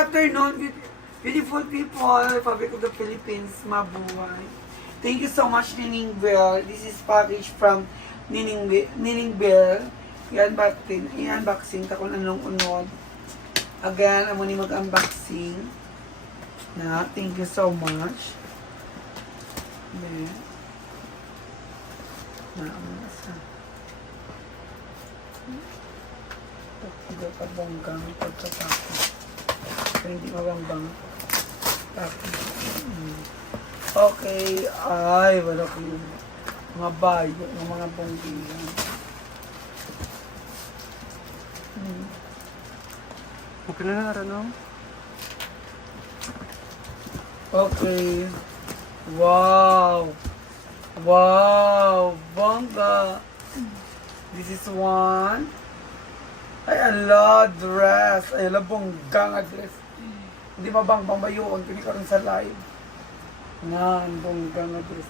afternoon, beautiful people, Republic of the Philippines, mabuhay. Thank you so much, Nining Bell. This is package from Nining Bell. I-unboxing ta kung anong unod. Again, amo ni mag-unboxing. Na, thank you so much. Yeah. Na, amo sa. Hindi pa bonggang pagkatapos. Pero hindi mabang-bang. Tapos. Okay. Ay, wala ko yung mga bayo, ng mga bonggihan. Okay na na, Okay. Wow. Wow. Bongga. This is one. Ay, ala, dress. Ay, ala, bonggang dress. Hindi mabang-bang ba yun? Kini ka rin sa live. Nga, bonggang dress.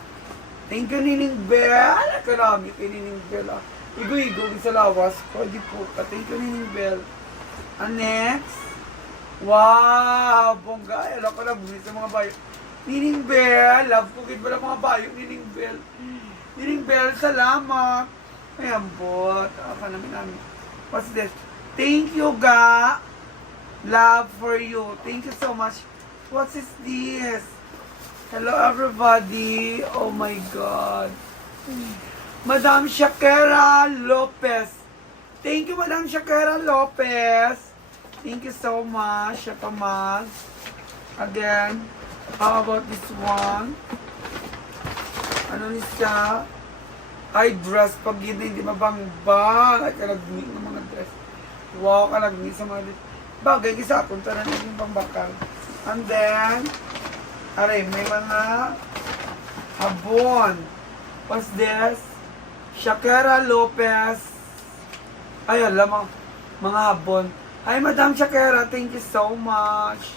Thank you, Nining Bell. Karami kay Nining Bell. Igo-igo sa lawas ko. Di po ka. Thank you, Nining Bell. And next. Wow! Bongga. Ay, alam ko na buhay sa mga bayo. Nining Bell. Love ko kid ba mga bayo. Nining Bell. Nining Bell, salamat. Ay, ambot. Aka namin. What's this? Thank you, Ga. Love for you. Thank you so much. What is this? Hello, everybody. Oh, my God. Madam Shakira Lopez. Thank you, Madam Shakira Lopez. Thank you so much, Shakamas. Again, how about this one? Ano ni siya? Ay, dress pag hindi mabang-bang. Ay, kalagni ng mga dress. Wow, kalagni sa mga dress. Bagay, isa akong tanan yung pambakal. And then, aray, may mga habon. What's this? Shakira Lopez. Ay, alam mga habon. Hi, Madam Shakira. Thank you so much.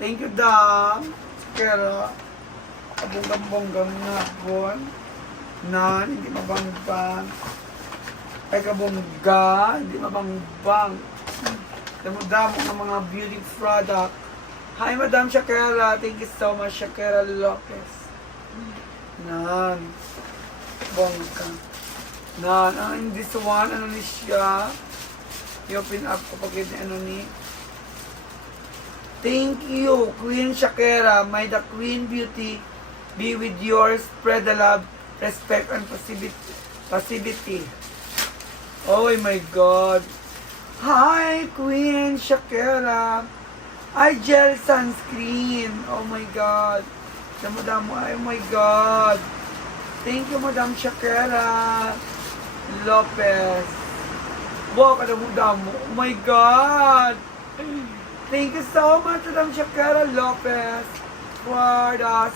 Thank you, Dam. Shakira. Kabonggang-bonggang na habon. Nan, hindi mabang-bang. Ay, kabongga. Hindi mabang-bang. Damo-damo ng mga beauty product. Hi, Madam Shakira. Thank you so much, Shakira Lopez. Nan. Bongga. Nan. And this one, ano ni siya? I-open up ko pag ano ni. Thank you, Queen Shakira. May the Queen Beauty be with yours. Spread the love, respect, and passivity. Oh my God. Hi, Queen Shakira. I gel sunscreen. Oh my God. Damo-damo. Oh my God. Thank you, Madam Shakira Lopez. Wow, kadamo-damo. Oh my God. Thank you so much, Madam Shakira Lopez, for the